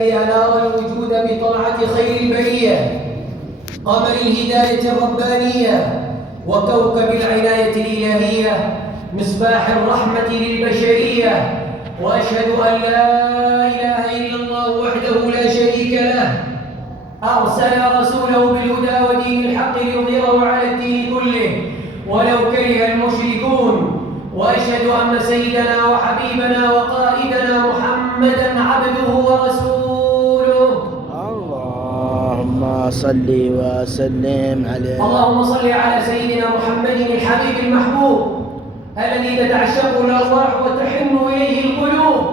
أنار الوجود بطلعة خير البرية، قمر الهداية الربانية، وكوكب العناية الإلهية، مصباح الرحمة للبشرية. وأشهد أن لا إله إلا الله وحده لا شريك له، أرسل رسوله بالهدى ودين الحق ليظهره على الدين كله ولو كره المشركون. وأشهد أن سيدنا وحبيبنا وقائدنا محمدًا عبده ورسوله. اللهم صل وسلم عليه. اللهم صل على سيدنا محمد الحبيب المحبوب الذي تتعشقه الأرواح وتحن إليه القلوب،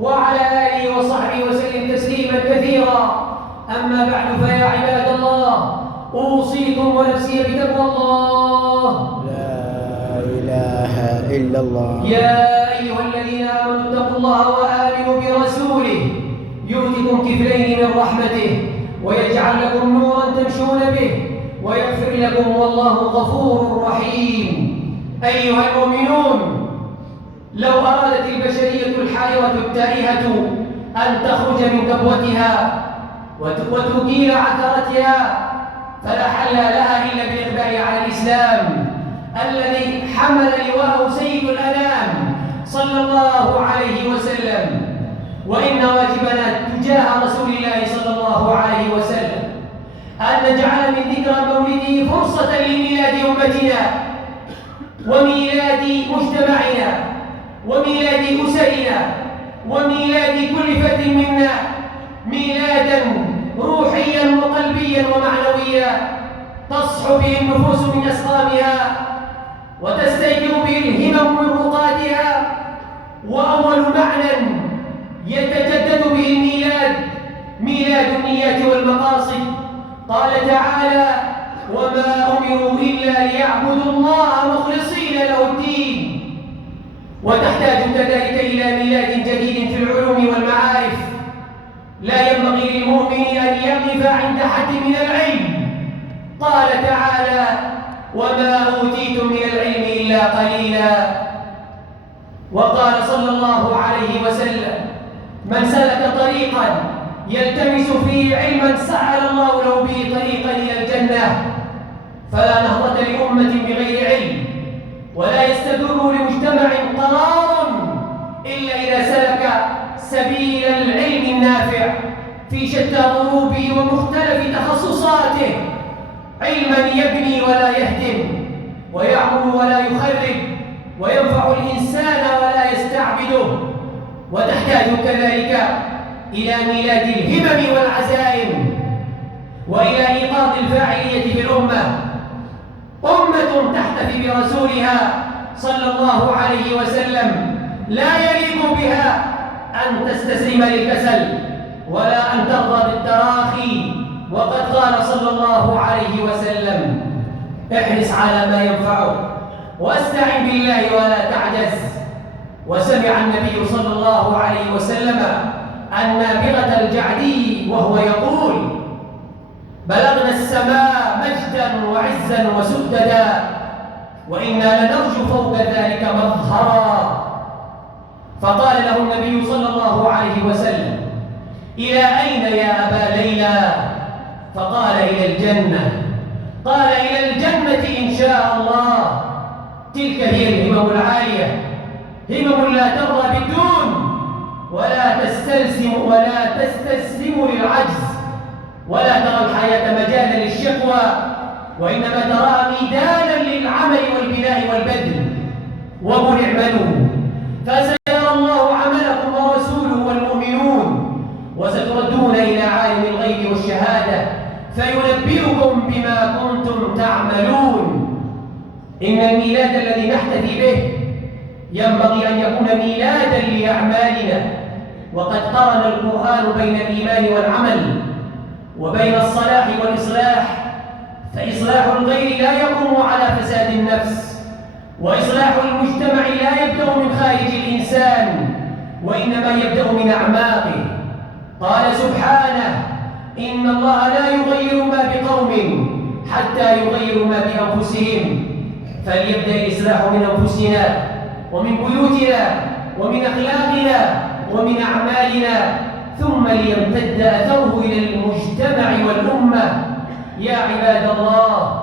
وعلى آله وصحبه وسلم تسليما كثيرا. أما بعد، فيا عباد الله، أوصيكم ونفسي بتقوى الله. لا إله إلا الله. يا أيها الذين آمنوا اتقوا الله وآمنوا برسوله يؤتكم كفلين من رحمته ويجعل لكم نورا تمشون به ويغفر لكم والله غفور رحيم. أيها المؤمنون، لو أرادت البشرية الحائرة التائهة أن تخرج من كبوتها وتزيل عثرتها فلا حل لها إلا بالإقبال على الإسلام الذي حمل لواءه سيد الأنام صلى الله عليه وسلم. وإن واجبنا تجاه رسول الله صلى الله عليه وسلم أن نجعل من ذكرى مولده فرصة لميلاد أمتنا وميلاد مجتمعنا وميلاد أسرنا وميلاد كل فرد منا، ميلادا روحيا وقلبيا ومعنويا تصحو به النفوس من أسقامها وتستيقظ به الهمم من رقادها. وأول معنى يتجدد به الميلاد ميلاد النيات والمقاصد. قال تعالى: وما أمروا إلا ليعبدوا الله مخلصين له الدين. وتحتاج كذلك إلى ميلاد جديد في العلوم والمعارف. لا ينبغي للمؤمن أن يقف عند حد من العلم. قال تعالى: وما أوتيتم من العلم إلا قليلا. وقال صلى الله عليه وسلم: من سلك طريقا يلتمس فيه علما سهل الله له به طريقا إلى الجنة. فلا نهضة لأمة بغير علم، ولا يستدر لمجتمع قرار إلا إذا سلك سبيل العلم النافع في شتى ضروبه ومختلف تخصصاته، علما يبني ولا يهدم، ويعمل ولا يخرب، وينفع الإنسان ولا يستعبده. وتحتاج كذلك إلى ميلاد الهمم والعزائم وإلى إيقاظ الفاعلية في الأمة. أمة تحتفي برسولها صلى الله عليه وسلم لا يليق بها أن تستسلم للكسل ولا أن ترضى بالتراخي. وقد قال صلى الله عليه وسلم: احرص على ما ينفعك واستعن بالله ولا تعجز. وسمع النبي صلى الله عليه وسلم النابغة الجعدي وهو يقول: بلغنا السماء مجدا وعزا وسددا وإنا لنرجو فوق ذلك مظهرا. فقال له النبي صلى الله عليه وسلم: إلى أين يا أبا ليلى؟ فقال: إلى الجنة. قال: إلى الجنة إن شاء الله. تلك هي الهمم العالية، همم لا ترضى بالدون ولا تستسلم للعجز، ولا ترى الحياة مجالا للشكوى، وإنما تراها ميدانا للعمل والبناء والبذل. وقل اعملوا فسيرى الله عملكم ورسوله والمؤمنون وستردون إلى عالم الغيب والشهادة فينبئكم بما كنتم تعملون. إن الميلاد الذي نحتفي به ينبغي أن يكون ميلادا لأعمالنا. وقد قرن القرآن بين الإيمان والعمل وبين الصلاح والإصلاح، فإصلاح الغير لا يقوم على فساد النفس، وإصلاح المجتمع لا يبدأ من خارج الإنسان وإنما يبدأ من أعماقه. قال سبحانه: إن الله لا يغير ما بقوم حتى يغيروا ما بأنفسهم. فليبدأ الإصلاح من أنفسنا ومن بيوتنا ومن أخلاقنا ومن أعمالنا. ثم ليمتد أثره إلى المجتمع والأمة. يا عباد الله،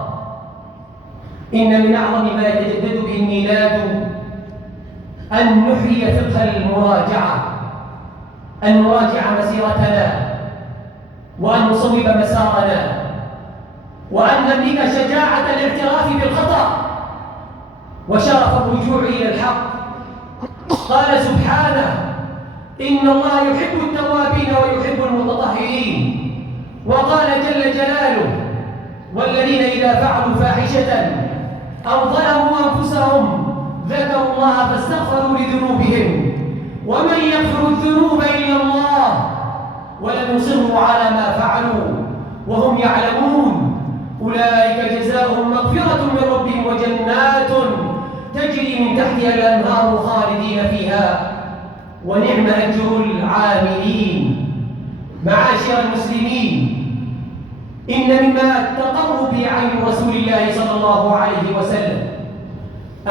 إن من أعظم ما يتجدد به الميلاد أن نحيي فقه المراجعة، أن نراجع مسيرتنا وأن نصوب مسارنا وأن نملك شجاعة الاعتراف بالخطأ وشرف الرجوع إلى الحق. قال سبحانه: إن الله يحب التوابين ويحب المتطهرين. وقال جل جلاله: والذين إذا فعلوا فاحشة أو ظلموا أنفسهم ذكروا الله فاستغفروا لذنوبهم ومن يغفر الذنوب إلا الله ولم يصروا على ما فعلوا وهم يعلمون أولئك جزاؤهم مغفرة من ربهم وجنات تجري من تحتها الأنهار خالدين فيها ونعم أجر العاملين. معاشر المسلمين، إن مما تقر بعين رسول الله صلى الله عليه وسلم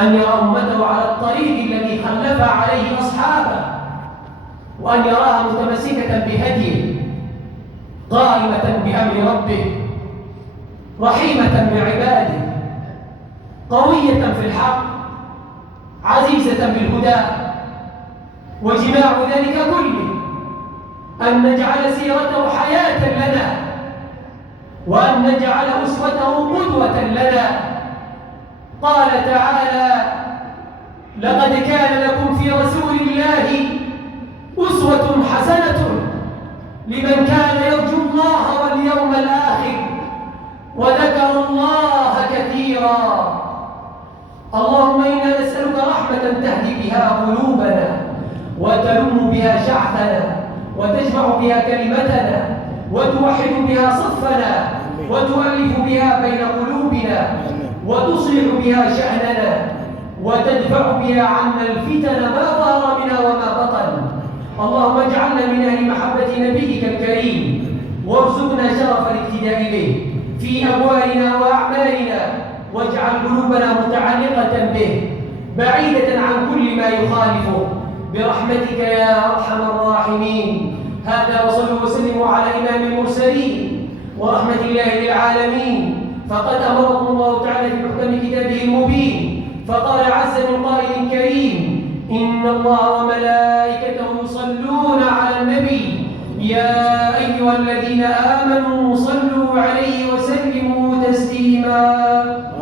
أن يرى أمته على الطريق الذي خلف عليه أصحابه، وأن يراها متمسكة بهديه، قائمة بأمر ربه، رحيمة بعباده، قوية في الحق، عزيزة بالهدى. وجماع ذلك كله أن نجعل سيرته حياة لنا، وأن نجعل أسوته قدوة لنا. قال تعالى: لقد كان لكم في رسول الله أسوة حسنة لمن كان يرجو الله واليوم الآخر وذكر الله كثيرا. اللهم إنا نسألك رحمة تهدي بها قلوبنا وتلم بها شعثنا وتجمع بها كلمتنا وتوحد بها صفنا وتؤلف بها بين قلوبنا وتصلح بها شأننا وتدفع بها عنا الفتن ما ظهر منها وما بطن. اللهم اجعلنا من أهل محبة نبيك الكريم وارزقنا شرف الاقتداء به في أموالنا وأعمالنا، واجعل قلوبنا متعلقة به بعيدة عن كل ما يخالفه برحمتك يا أرحم الراحمين. هذا وصلوا وسلموا على إمام المرسلين ورحمة الله للعالمين. فقد أمركم الله تعالى في محكم كتابه المبين، فقال عز من قائل كريم: إن الله وملائكته يصلون على النبي يا أيها الذين آمنوا صلوا عليه وسلموا تسليما.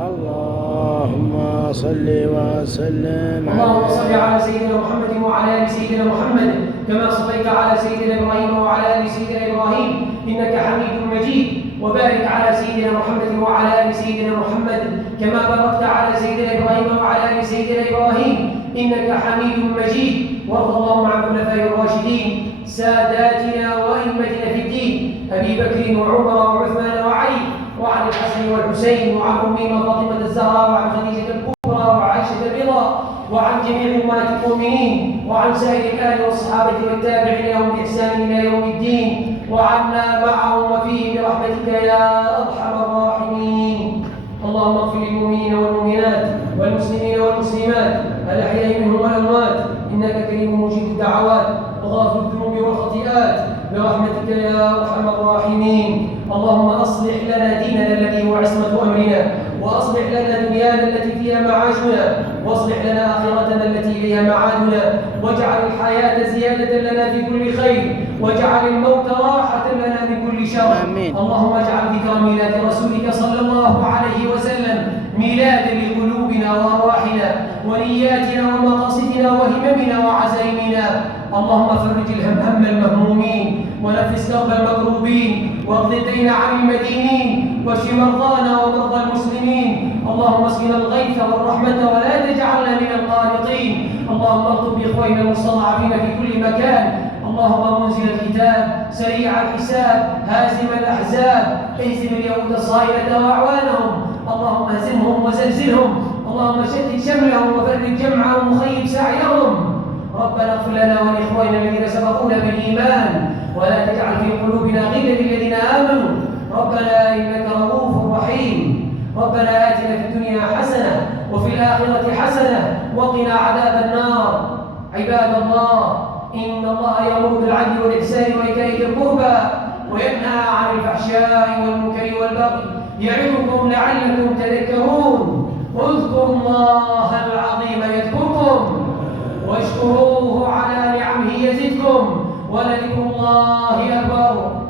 اللهم صل وسلم اللهم صل على سيدنا محمد وعلى آل سيدنا محمد كما صليت على سيدنا إبراهيم وعلى آل سيدنا إبراهيم إنك حميد مجيد. وبارك على سيدنا محمد وعلى آل سيدنا محمد كما باركت على سيدنا إبراهيم وعلى آل سيدنا إبراهيم إنك حميد مجيد. وارض اللهم عن الخلفاء الراشدين ساداتنا وأئمتنا في الدين أبي بكر وعمر وعثمان وعلي وعن الحسن والحسين وعن أمنا فاطمة الزهراء وعن خديجة الكبرى وعائشة الرضا وعن جميع أمهات المؤمنين وعن سائر الآل والصحابة والتابعين لهم بإحسان إلى يوم الدين وعنا معهم وفيه برحمتك يا أرحم الراحمين. اللهم اغفر للمؤمنين والمؤمنات والمسلمين والمسلمات الأحياء منهم والأموات إنك كريم مجيب الدعوات وغافر الذنوب والخطيئات برحمتك يا أرحم الراحمين. اللهم أصلح لنا ديننا الذي هو عصمة أمرنا، وأصلح لنا دنيانا التي فيها معاشنا، واصلح لنا آخرتنا التي إليها معادنا، واجعل الحياة زيادة لنا في كل خير، واجعل الموت راحة لنا من كل شر. آمين. اللهم اجعل ذكر ميلاد رسولك صلى الله عليه وسلم ميلادا لقلوبنا وأرواحنا ونياتنا ومقاصدنا وهممنا وعزائمنا. اللهم فرج هم المهمومين ونفس كرب المكروبين واقض الدين عن المدينين واشف مرضانا ومرضى المسلمين. اللهم اسقنا الغيث والرحمة ولا تجعلنا من القانطين. اللهم اكتب بإخواننا المستضعفين في كل مكان. اللهم منزل الكتاب سريع الحساب هازم الأحزاب اهزم اليهود الصائلة وأعوانهم. اللهم اهزمهم وزلزلهم. اللهم شتت شملهم وفرق جمعهم وخيب سعيهم. ربنا اغفر لنا ولإخواننا الذين سبقونا بالإيمان ولا تجعل في قلوبنا غلا للذين آمنوا. ربنا إنك رؤوف رحيم. ربنا آتنا في الدنيا حسنة وفي الآخرة حسنة وقنا عذاب النار. عباد الله، إن الله يأمر بالعدل والإحسان وإيتاء ذي القربى وينهى عن الفحشاء والمنكر والبغي يعظكم لعلكم تذكرون. اذكروا الله العظيم يذكركم واشكروه على نعمه يزدكم ولذكر الله أكبر